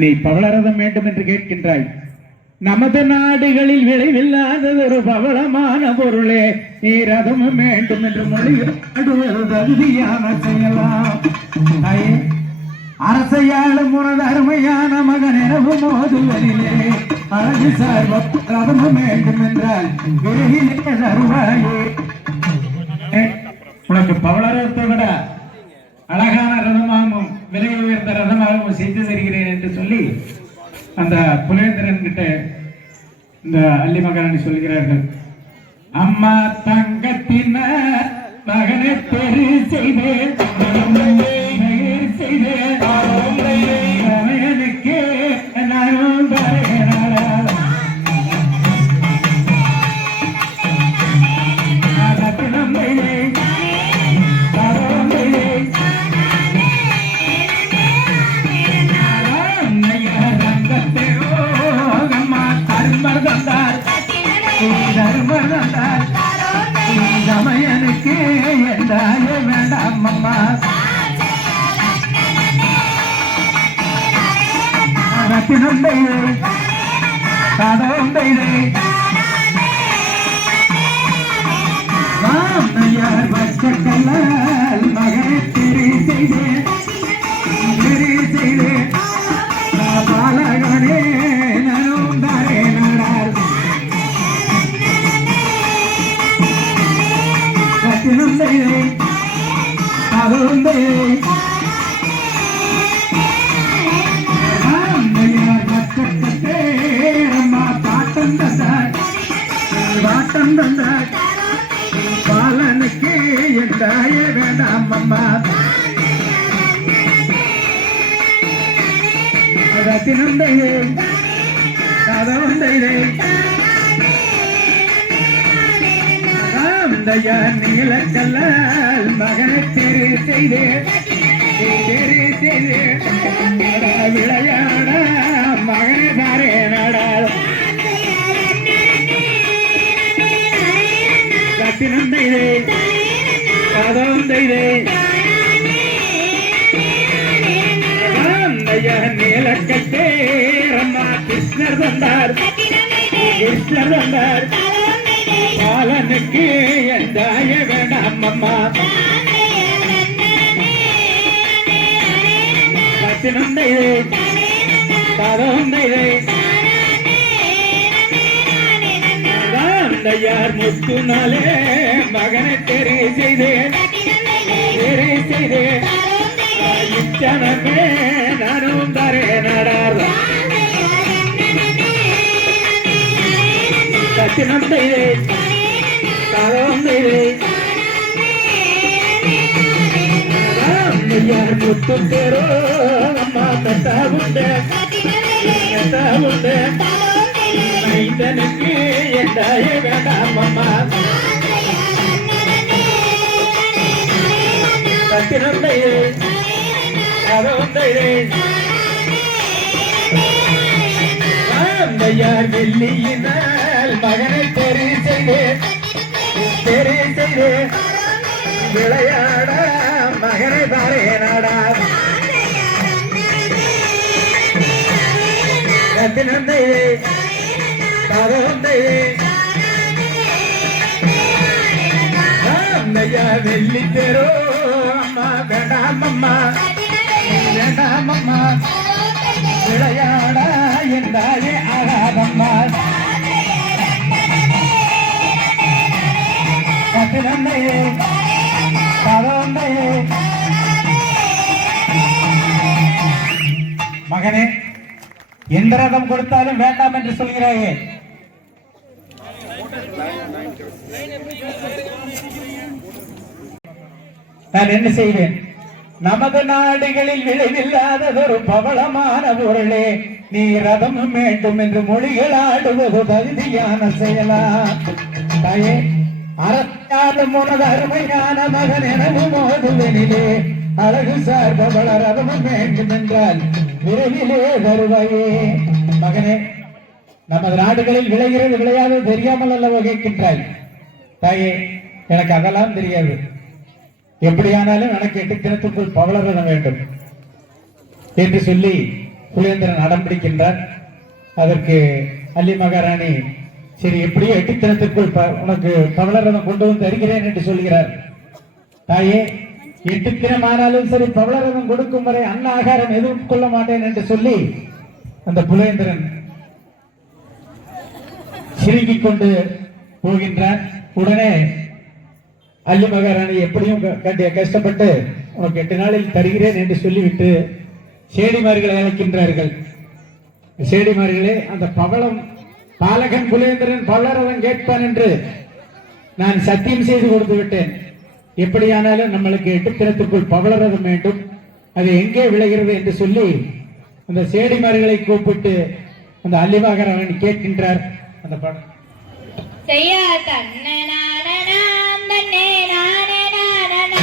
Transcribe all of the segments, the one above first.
நீ பவளரதம் வேண்டும் என்று கேட்கின்றாய். நமது நாடுகளில் விளைவில்லாததொரு பவளமான பொருளே நீ ரதமும் வேண்டும் என்று மொழியாடுவது தகுதியான செய்யலாம் அரசையாளும் உனது அருமையான மகன் எனவு மோதுவதிலே அழகு சார்பம் ரதமும் வேண்டும் என்றால் விரைவிலே தருவாயே உனக்கு பவளரத்தை விட அழகான ரதமாகவும் விலை உயர்ந்த ரதமாகவும் செய்து தருகிறேன் என்று சொல்லி அந்த புலேந்திரன் கிட்ட இந்த அள்ளி மகாராணி சொல்கிறார்கள் அம்மா தங்கத்தின மகனை பெரு செய்தேன் ரத்தினம்மையே, தரம்மையே, ராமையார் வச்சக்கல்லால் மகனை திரு செய்தே திரு செய்தே பாட்டம் பாலனுக்கு என்றாய வேண்டாம் அம்மா. ரத்தினந்தையே கதவந்தையே ராமந்தையா நீலக்கல்லால் மகனை திரு செய்தே. திரு செய்தே. விளையாட மகனை தாரே. ரத்தினந்தையே கதந்தைதே ராமந்தையா நீலக்கட்டே கிருஷ்ணர் வந்தார். கிருஷ்ணர் வந்தார். பாலனுக்கு எந்தாய வேண்டாம் அம்மா. ரத்தினந்தையே கதந்தைதே ராந்தையார் முத்துனாலே மகனை தெரி செய்தேன். தெரி செய்தேன். இச்சனமே நானும் தரே நடார். கத்தினம் செய்தேன். கதவம் செய்தேன். ராந்தையார் முத்து தேரோ அம்மா தட்டா உண்டு கட்டா உண்டு ஐந்தனுக்கு எந்தாய வேண்டாம் அம்மா. கத்தினந்தையே கதவந்தையே வெள்ளியினால் மகனை தெரி செய்தே தெரி செய்தே விளையாட மகனை தாரே நாடா. கத்தினந்தையே கதவந்தையே ராந்தையா வெள்ளி தெரோ. அம்மா வேண்டாம் அம்மா. வேண்டாம் அம்மா. விளையாட என்றாயே ஆகாதம்மா. கத்தினந்தையே கதவந்தையே மகனே எந்த ரதம் கொடுத்தாலும் வேண்டாம் என்று சொல்கிறாயே. நான் என்ன செய்வேன்? நமது நாடுகளில் விளைவில்லாததொரு பவளமான பொருளே நீ ரதம் வேண்டும் என்று மொழிகள் ஆடுவது தகுதியான செயலா. தாயே அறத்தாலும் உனது அருமையான மகன் எனவும் மோதுவெனிலே அழகு சார் பவள வளரவும் வேண்டும் என்றால் விரைவிலே வருவாயே. மகனே நமது நாடுகளில் விளைகிறது விளையாது தெரியாமல் அல்லவா கேட்கின்றாய். தாயே எனக்கு அதெல்லாம் தெரியாது. எப்படியானாலும் எனக்கு எட்டு தினத்துக்குள் பவளரதம் வேண்டும் என்று சொல்லி புலேந்திரன் அடம் பிடிக்கின்றார். அதற்கு அல்லி மகாராணி சரி எப்படியோ எட்டுத்தனத்திற்குள் ப- உனக்கு பவளரதம் கொண்டு வந்து தருகிறேன் என்று சொல்கிறார். தாயே எட்டு தினம் ஆனாலும் சரி பவளரதம் கொடுக்கும் வரை அன்ன ஆகாரம் எதுவும் கொள்ள மாட்டேன் என்று சொல்லி அந்த புலேந்திரன் சிறுங்கிக் கொண்டு போகின்றார் உடனே அல்லி மகாராணி எப்படியும் க- கஷ்டப்பட்டு உனக்கு எட்டு நாளில் தருகிறேன் என்று சொல்லிவிட்டு சேடிமார்களை அழைக்கின்றார்கள். சேடிமார்களே அந்த பவளம் பாலகன் புலேந்திரன் பவளரவன் கேட்பான் என்று நான் சத்தியம் செய்து கொடுத்து விட்டேன். எப்படியானாலும் நம்மளுக்கு எட்டு தினத்திற்குள் பவளரதம் வேண்டும். அது எங்கே விளைகிறது என்று சொல்லி அந்த சேடிமார்களை கூப்பிட்டு அந்த அல்லிமகாராணி கேட்கின்றார். அந்த படம் செய்யா தன்ன தன்னே நானே நானனா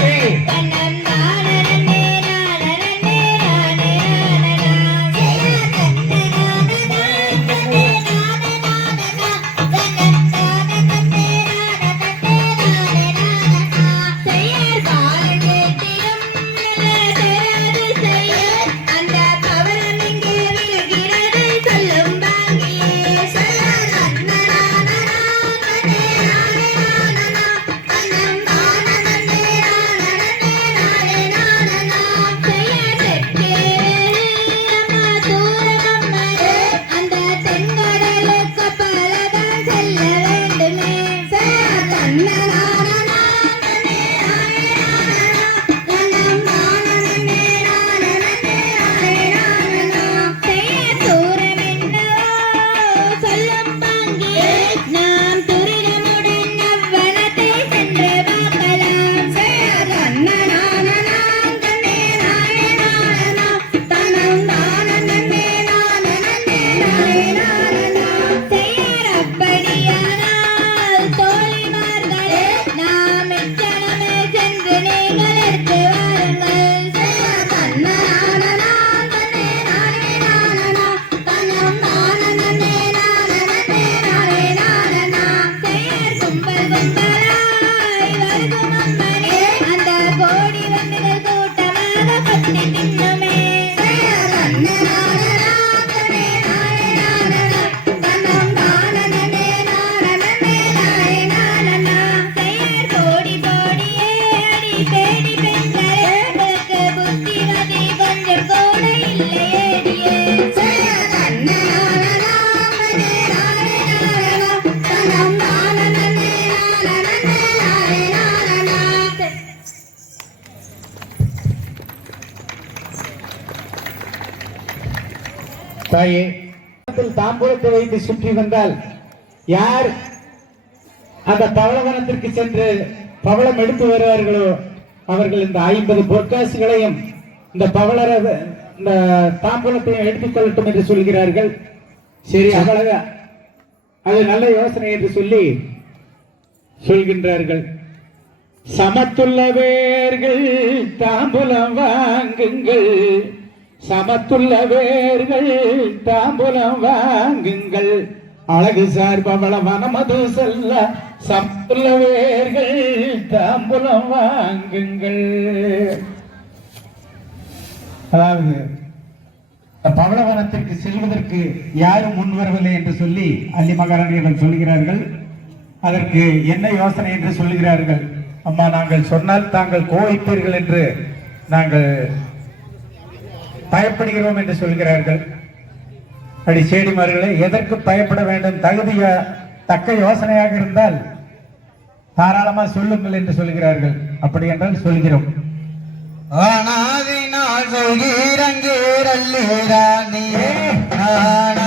Thank you. தாயே தாம்பூலத்தை வைத்து சுற்றி வந்தால் யார் அந்த பவளவனத்திற்கு சென்று பவளம் எடுத்து வருவார்களோ அவர்கள் இந்த ஐம்பது பொற்காசுகளையும் இந்த பவளர இந்த தாம்பூலத்தையும் எடுத்துக் கொள்ளட்டும் என்று சொல்கிறார்கள். சரி அவ்வளவு. அது நல்ல யோசனை என்று சொல்லி சொல்கின்றார்கள். சமத்துள்ள வேர்கள் தாம்பூலம் வாங்குங்கள். சமத்துள்ளவேர்கள் தாம்பூலம் வாங்குங்கள். அழகு சார் பவளமான மது செல்ல சமத்துள்ளவேர்கள் தாம்பூலம் வாங்குங்கள். அதாவது பவளவனத்திற்கு செல்வதற்கு யாரும் முன் வரவில்லை என்று சொல்லி அல்லி மகாராணியிடம் சொல்கிறார்கள் அதற்கு என்ன யோசனை என்று சொல்கிறார்கள் அம்மா நாங்கள் சொன்னால் தாங்கள் கோவிப்பீர்கள் என்று நாங்கள் பயப்படுகிறோம் என்று சொல்கிறார்கள். அடி சேடிமார்களே எதற்கு பயப்பட வேண்டும்? தகுதிய தக்க யோசனையாக இருந்தால் தாராளமா சொல்லுங்கள் என்று சொல்கிறார்கள். அப்படி என்றால் சொல்கிறோம். ஆனாதினால் சொல்கிறங்கேரல்லேரானியே நான்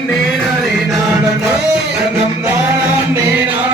நாடன் நேரே நாடன் நம் நாடான் நேரா